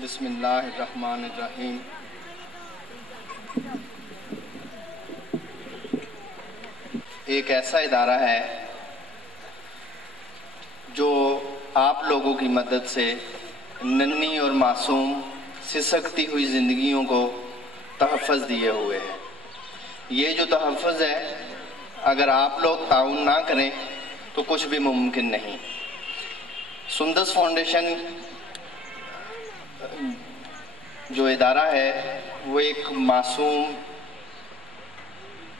بسم اللہ الرحمن الرحیم۔ ایک ایسا ادارہ ہے جو آپ لوگوں کی مدد سے ننھی اور معصوم سسکتی ہوئی زندگیوں کو تحفظ دیے ہوئے ہے۔ یہ جو تحفظ ہے، اگر آپ لوگ تعاون نہ کریں تو کچھ بھی ممکن نہیں۔ سندس فاؤنڈیشن جو ادارہ ہے وہ ایک معصوم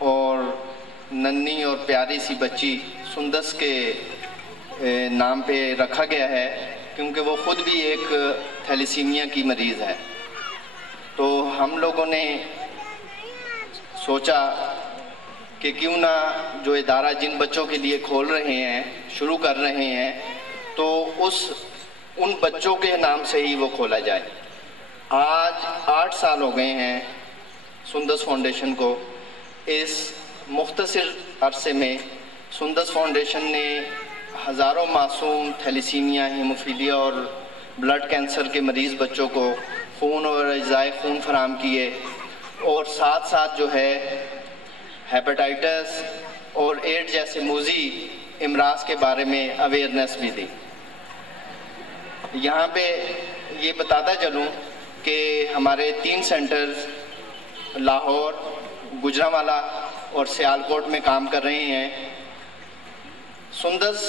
اور ننھی اور پیاری سی بچی سندس کے نام پہ رکھا گیا ہے، کیونکہ وہ خود بھی ایک تھیلیسیمیا کی مریض ہے۔ تو ہم لوگوں نے سوچا کہ کیوں نہ جو ادارہ جن بچوں کے لیے کھول رہے ہیں، شروع کر رہے ہیں، تو ان بچوں کے نام سے ہی وہ کھولا جائے۔ آج 8 سال ہو گئے ہیں سندس فاؤنڈیشن کو۔ اس مختصر عرصے میں سندس فاؤنڈیشن نے ہزاروں معصوم تھیلیسیمیا، ہیموفیلیا اور بلڈ کینسر کے مریض بچوں کو خون اور اجزائے خون فراہم کیے، اور ساتھ ساتھ جو ہے ہیپاٹائٹس اور ایڈز جیسے موذی امراض کے بارے میں اویئرنیس بھی دی۔ یہاں پہ یہ بتاتا چلوں کہ ہمارے 3 سینٹرز لاہور، گجرانوالہ اور سیالکوٹ میں کام کر رہے ہیں۔ سندس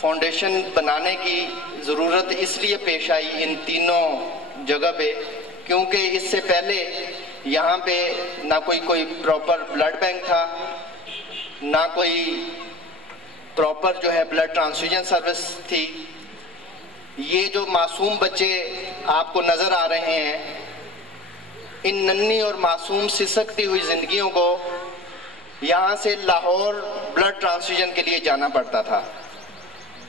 فاؤنڈیشن بنانے کی ضرورت اس لیے پیش آئی ان تینوں جگہ پہ کیونکہ اس سے پہلے یہاں پہ نہ کوئی پراپر بلڈ بینک تھا، نہ کوئی پراپر جو ہے بلڈ ٹرانسفیوژن سروس تھی۔ یہ جو معصوم بچے آپ کو نظر آ رہے ہیں، ان ننھی اور معصوم سسکتی ہوئی زندگیوں کو یہاں سے لاہور بلڈ ٹرانسفیوژن کے لیے جانا پڑتا تھا،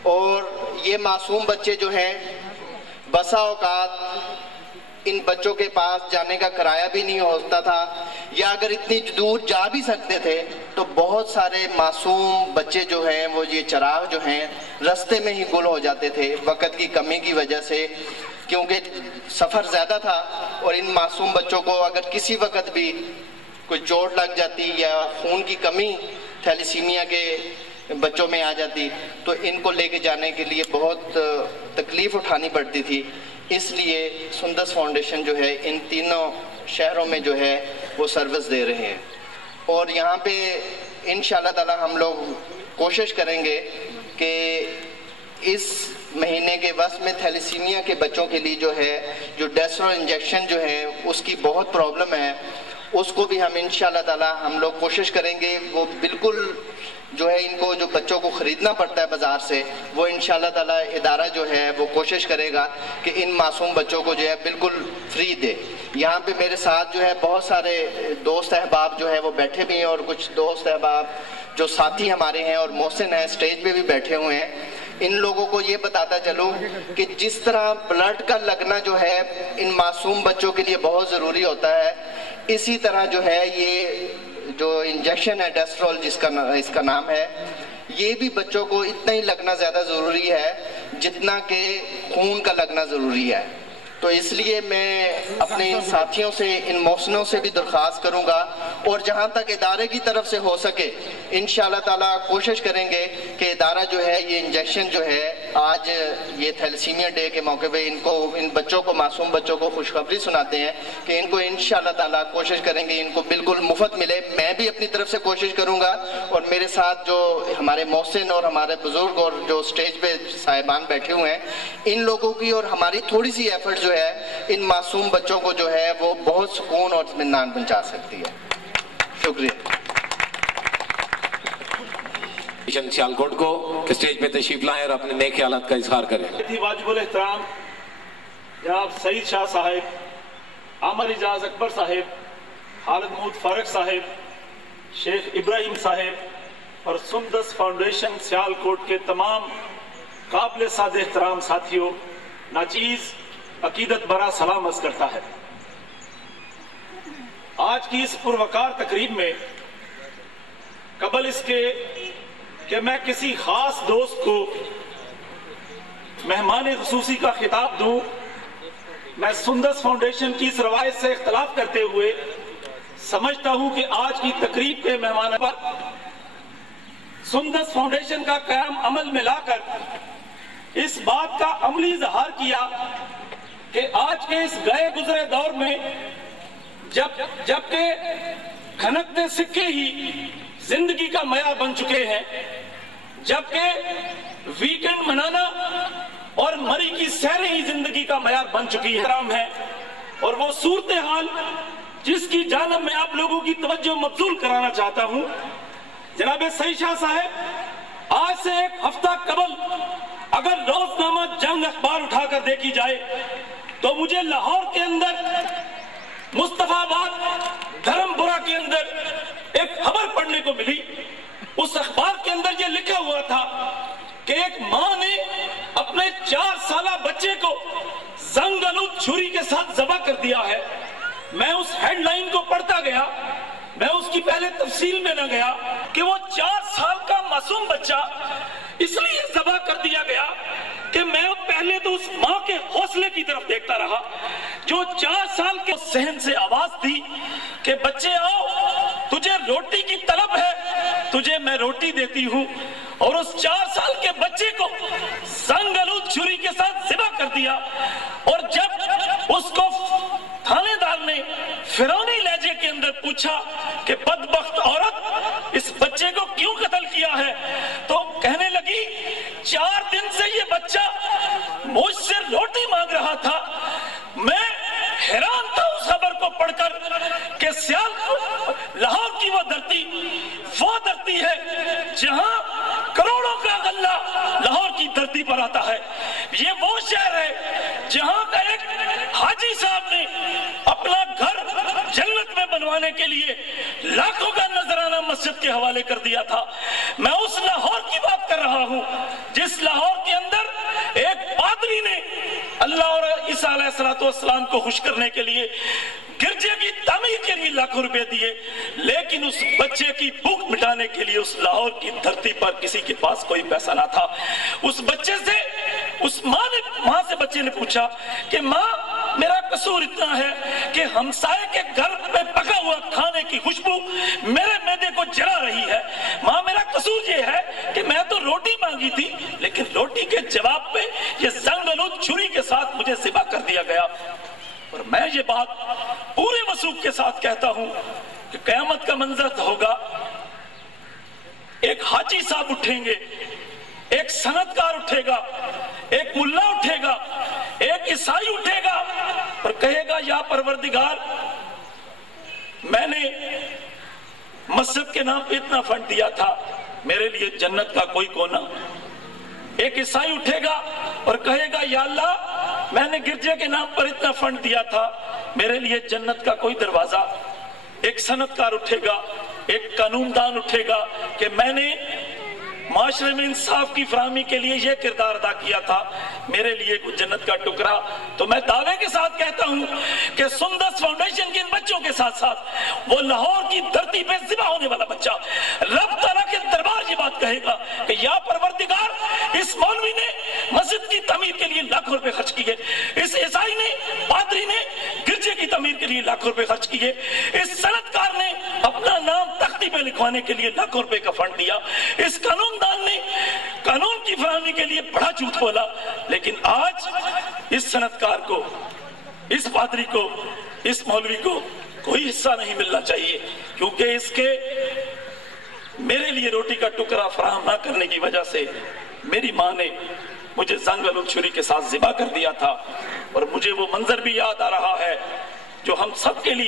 اور یہ معصوم بچے جو ہیں بسا اوقات ان بچوں کے پاس جانے کا کرایہ بھی نہیں ہوتا تھا، یا اگر اتنی دور جا بھی سکتے تھے تو بہت سارے معصوم بچے جو ہیں وہ یہ چراغ جو ہیں رستے میں ہی گل ہو جاتے تھے وقت کی کمی کی وجہ سے، کیونکہ سفر زیادہ تھا، اور ان معصوم بچوں کو اگر کسی وقت بھی کوئی چوٹ لگ جاتی یا خون کی کمی تھیلیسیمیا کے بچوں میں آ جاتی تو ان کو لے کے جانے کے لیے بہت تکلیف اٹھانی پڑتی تھی۔ اس لیے سندس فاؤنڈیشن جو ہے ان تینوں شہروں میں جو ہے وہ سروس دے رہے ہیں، اور یہاں پہ انشاءاللہ تعالی ہم لوگ کوشش کریں گے کہ اس مہینے کے وسط میں تھیلیسیمیا کے بچوں کے لیے جو ہے جو ڈیسرو انجیکشن جو ہے اس کی بہت پرابلم ہے، اس کو بھی ہم انشاءاللہ تعالی ہم لوگ کوشش کریں گے وہ بالکل جو ہے ان کو جو بچوں کو خریدنا پڑتا ہے بازار سے، وہ انشاءاللہ تعالی ادارہ جو ہے وہ کوشش کرے گا کہ ان معصوم بچوں کو جو ہے بالکل فری دے۔ یہاں پہ میرے ساتھ جو ہے بہت سارے دوست احباب جو ہے وہ بیٹھے بھی ہیں، اور کچھ دوست احباب جو ساتھی ہمارے ہیں اور محسن ہیں اسٹیج پہ بھی بیٹھے ہوئے ہیں۔ ان لوگوں کو یہ بتاتا چلوں کہ جس طرح بلڈ کا لگنا جو ہے ان معصوم بچوں کے لیے بہت ضروری ہوتا ہے، اسی طرح جو ہے یہ جو انجیکشن ہے ڈیسٹرول اس کا نام ہے، یہ بھی بچوں کو اتنا ہی لگنا زیادہ ضروری ہے جتنا کہ خون کا لگنا ضروری ہے۔ تو اس لیے میں اپنے ان ساتھیوں سے، ان محسنوں سے بھی درخواست کروں گا، اور جہاں تک ادارے کی طرف سے ہو سکے انشاءاللہ تعالی کوشش کریں گے کہ ادارہ جو ہے یہ انجیکشن جو ہے آج یہ تھیلیسیمیا ڈے کے موقع پہ ان بچوں کو، معصوم بچوں کو خوشخبری سناتے ہیں کہ ان کو انشاءاللہ تعالی کوشش کریں گے ان کو بالکل مفت ملے۔ میں بھی اپنی طرف سے کوشش کروں گا، اور میرے ساتھ جو ہمارے محسن اور ہمارے بزرگ اور جو اسٹیج پہ صاحبان بیٹھے ہوئے ہیں، ان لوگوں کی اور ہماری تھوڑی سی ایفرٹ جو ہے ان معصوم بچوں کو جو ہے وہ بہت سکون اور اطمینان پہنچا سکتی ہے۔ شکریہ۔ سیالکوٹ کو اسٹیج پہ تشریف لائیں اور اپنے نیک خیالات کا اظہار کریں۔ واجب الاحترام جناب سعید شاہ صاحب، عامر اجاز اکبر صاحب، خالد محمود فارق صاحب، شیخ ابراہیم صاحب اور سندس فاؤنڈیشن سیالکوٹ کے تمام قابل سعادت احترام ساتھیوں، ناچیز عقیدت برا سلام عرض کرتا ہے۔ آج کی اس پروقار تقریب میں قبل اس کے کہ میں کسی خاص دوست کو مہمان خصوصی کا خطاب دوں، میں سندس فاؤنڈیشن کی اس روایت سے اختلاف کرتے ہوئے سمجھتا ہوں کہ آج کی تقریب کے مہمان پر سندس فاؤنڈیشن کا قیام عمل میں لا کر اس بات کا عملی اظہار کیا کہ آج کے اس گئے گزرے دور میں جبکہ کھنکتے سکے ہی زندگی کا معیار بن چکے ہیں، جبکہ ویکنڈ منانا اور مری کی سیریں ہی زندگی کا معیار بن چکی ہے، اور وہ صورتحال جس کی جانب میں آپ لوگوں کی توجہ مبذول کرانا چاہتا ہوں، جناب سعید شاہ صاحب، آج سے ایک ہفتہ قبل اگر روزنامہ جنگ اخبار اٹھا کر دیکھی جائے تو مجھے لاہور کے اندر مصطفیٰ آباد دھرمپورہ کے اندر ایک خبر پڑھنے کو ملی۔ اس اخبار کے اندر یہ لکھا ہوا تھا کہ ایک ماں نے اپنے 4 سالہ بچے کو زنگ آلود چھری کے ساتھ ذبح کر دیا ہے۔ میں اس ہیڈ لائن کو پڑھتا گیا، میں اس کی پہلے تفصیل میں نہ گیا کہ وہ 4 سال کا معصوم بچہ اس لیے ذبح کر دیا گیا کہ میں پہلے تو اس ماں کے حوصلے کی طرف دیکھتا رہا جو 4 سال کے صحن سے آواز تھی کہ بچے آؤ، تجھے روٹی کی طلب ہے، تجھے میں روٹی دیتی ہوں، اور اس 4 سال کے بچے کو زنگ آلود چھری کے ساتھ ذبح کر دیا۔ اور جب اس کو تھانے دار نے فرعونی لہجے کے اندر پوچھا کہ بدبخت عورت، اس بچے کو کیوں قتل کیا ہے، تو کہنے لگی 4 دن سے یہ بچہ مجھ سے روٹی مانگ رہا تھا۔ میں حیران تھا اس خبر کو پڑھ کر کہ لاہور کی وہ دھرتی ہے جہاں کروڑوں کا غلہ لاہور کی دھرتی پر آتا ہے۔ یہ وہ شہر ہے جہاں کا ایک حاجی صاحب نے اپنا گھر جنت میں بنوانے کے لیے لاکھوں کا نذرانہ مسجد کے حوالے کر دیا تھا۔ میں اس لاہور کی بات کر رہا ہوں جس لاہور کے اندر ایک پادری نے اللہ اور عیسیٰ علیہ السلام کو خوش کرنے کے لیے گرجے کی تعمیر کے لیے لاکھوں روپے دیے، لیکن اس بچے کی بھوک مٹانے کے لیے اس لاہور کی دھرتی پر کسی کے پاس کوئی پیسہ نہ تھا۔ اس بچے سے اس ماں سے بچے نے پوچھا کہ ماں، میرا قصور اتنا ہے کہ ہمسائے کے گھر میں پکا ہوا کھانے کی خوشبو میرے معدے کو جلا رہی ہے۔ ماں، میرا قصور یہ ہے کہ میں تو روٹی مانگی تھی، لیکن روٹی کے جواب پہ یہ زنگ آلود چھری کے ساتھ مجھے ذبح کر دیا گیا۔ اور میں یہ بات پورے وثوق کے ساتھ کہتا ہوں کہ قیامت کا منظر تو ہوگا، ایک حاجی صاحب اٹھیں گے، ایک صنعتکار اٹھے گا، ایک ملا اٹھے گا، ایک عیسائی اٹھے گا اور کہے گا یا پروردگار، میں نے مسجد کے نام پہ اتنا فنڈ دیا تھا، میرے لیے جنت کا کوئی کونا۔ ایک عیسائی اٹھے گا اور کہے گا یا اللہ، میں نے گرجے کے نام پر اتنا فنڈ دیا تھا، میرے لیے جنت کا کوئی دروازہ۔ ایک صنعتکار اٹھے گا، ایک قانون دان اٹھے گا کہ میں نے معاشرے میں انصاف کی فراہمی کے لیے یہ کردار ادا کیا تھا، میرے لیے کوئی جنت کا ٹکڑا۔ تو میں دعوے کے ساتھ کہتا ہوں کہ سندس فاؤنڈیشن کے ان بچوں کے ساتھ ساتھ وہ لاہور کی دھرتی پہ ذبح ہونے والا بچہ رب تعالیٰ کے دربار یہ بات کہے گا کہ یا پروردگار، اس مولوی نے مسجد کی تعمیر کے لیے لاکھوں روپے خرچ کیے، اس عیسائی نے، پادری نے گرجے کی تعمیر کے لیے لاکھوں روپے خرچ کیے، اس صنعتکار نے اپنا نام تختی پہ لکھوانے کے لیے لاکھوں روپے کا فنڈ دیا، اس قانون دان نے قانون کی فراہمی کے لیے بڑا جھوٹ بولا، لیکن آج اس صنعتکار کو، اس پادری کو، اس مولوی کو کوئی حصہ نہیں ملنا چاہیے، کیونکہ اس کے میرے لیے روٹی کا ٹکڑا فراہم نہ کرنے کی وجہ سے میری ماں نے مجھے زنگ آلود چھری کے ساتھ ذبح کر دیا تھا۔ اور مجھے وہ منظر بھی یاد آ رہا ہے جو ہم سب کے لیے